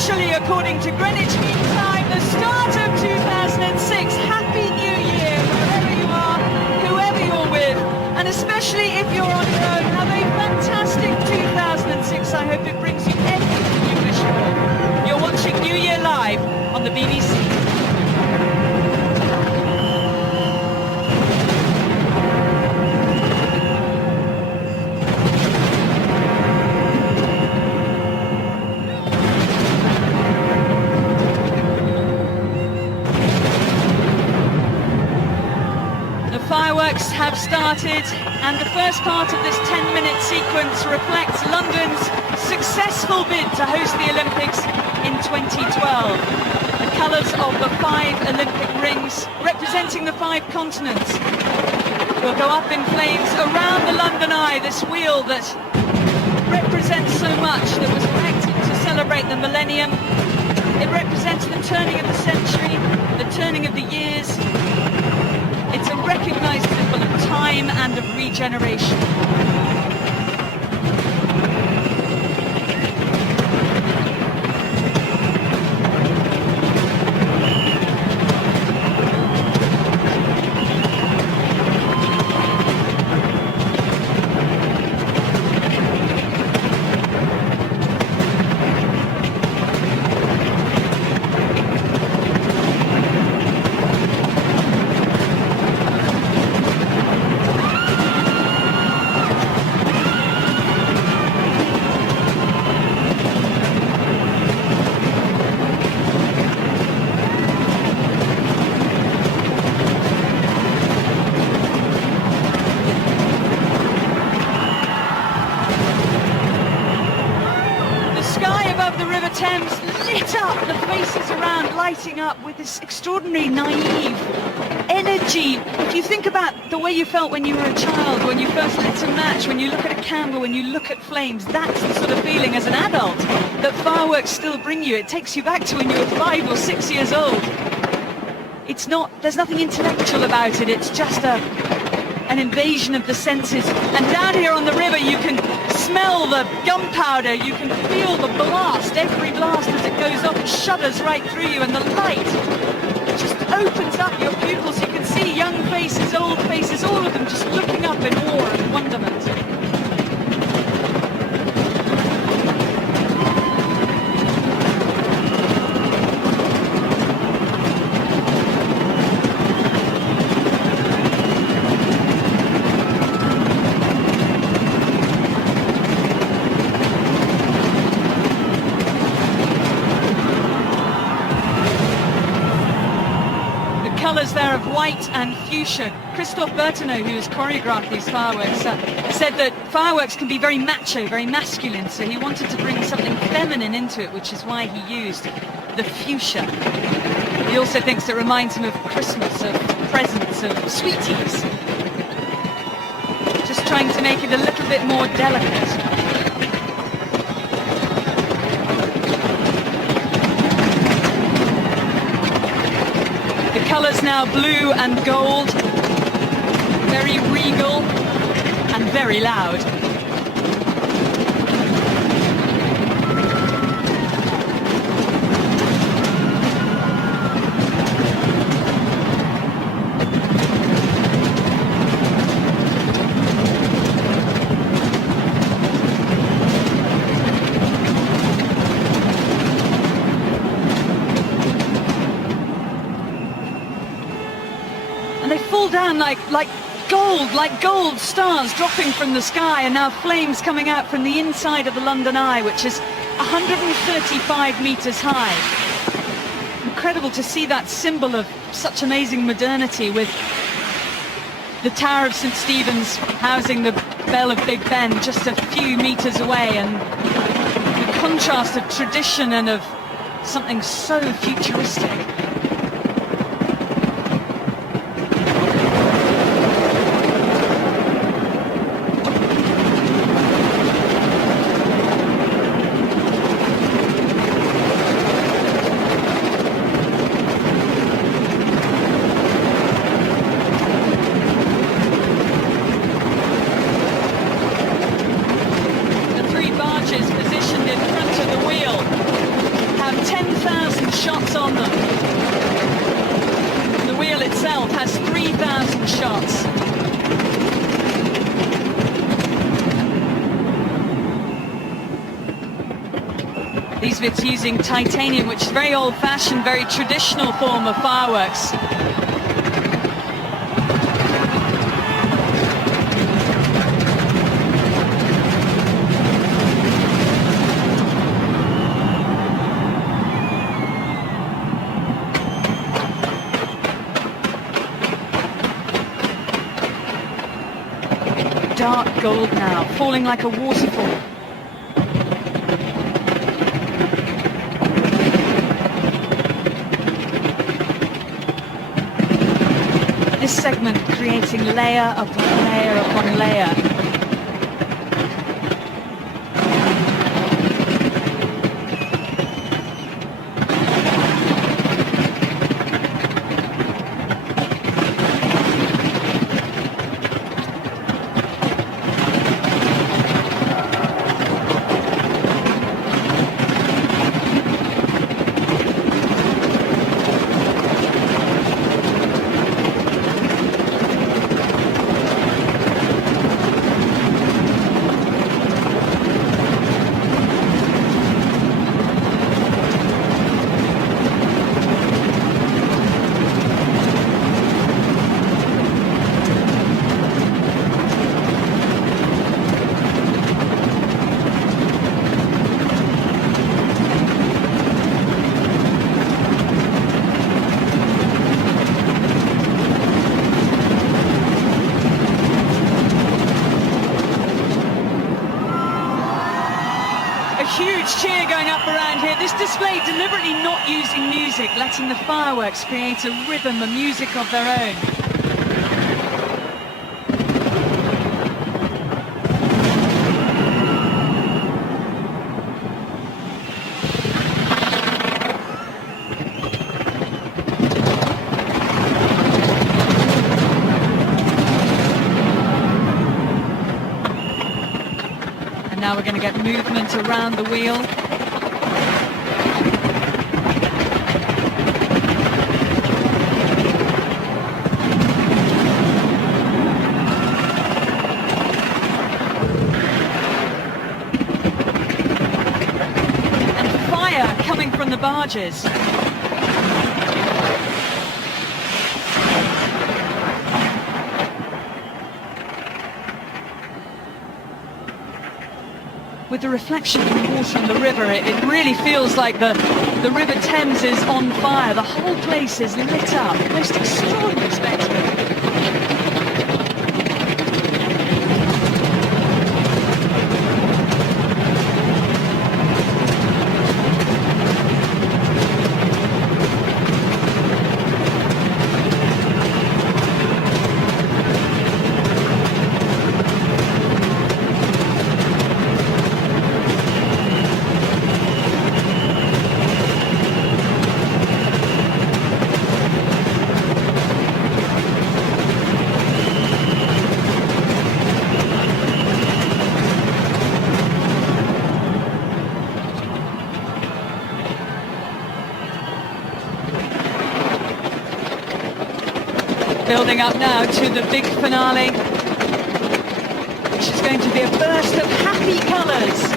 officially, according to Greenwich Mean Time, the start of 2006. Happy New Year, wherever you are, whoever you're with, and especially if you're on your own. Have a fantastic 2006. I hope it brings you everything you wish for. You're watching New Year Live on the BBC. Fireworks have started, and the first part of this 10-minute sequence reflects London's successful bid to host the Olympics in 2012. The colours of the 5 Olympic rings, representing the 5 continents, will go up in flames around the London Eye, this wheel that represents so much, that was erected to celebrate the millennium. It represents the turning of the century, the turning of the years. It's a recognised symbol of time and of regeneration. Thames lit up, the faces around lighting up with this extraordinary naive energy. If you think about the way you felt when you were a child, when you first lit a match, when you look at a candle, when you look at flames, that's the sort of feeling as an adult that fireworks still bring you. It takes you back to when you were 5 or 6 years old. It's not, there's nothing intellectual about it, it's just an invasion of the senses. And down here on the river you can smell the gunpowder, you can feel the blast, every blast as it goes off shudders right through you, and the light just opens up your pupils. You can see young faces, old faces, all of them just looking up in awe and wonderment. Colours there of white and fuchsia. Christophe Bertineau, who has choreographed these fireworks, said that fireworks can be very macho, very masculine, so he wanted to bring something feminine into it, which is why he used the fuchsia. He also thinks it reminds him of Christmas, of presents, of sweeties. Just trying to make it a little bit more delicate. Colours now blue and gold, very regal and very loud. They fall down like gold stars dropping from the sky, and now flames coming out from the inside of the London Eye, which is 135 metres high. Incredible to see that symbol of such amazing modernity, with the Tower of St Stephen's housing the Bell of Big Ben just a few metres away, and the contrast of tradition and of something so futuristic. Positioned in front of the wheel have on them. The wheel itself has 3,000 shots. These bits using titanium, which is a very old-fashioned, very traditional form of fireworks. Dark gold now, falling like a waterfall. This segment creating layer upon layer upon layer. Huge cheer going up around here. This display deliberately not using music, letting the fireworks create a rhythm, a music of their own. Now we're going to get movement around the wheel. And fire coming from the barges. With the reflection of the water in the river, it really feels like the River Thames is on fire. The whole place is lit up. Most extraordinary spectacle. Building up now to the big finale, which is going to be a burst of happy colours.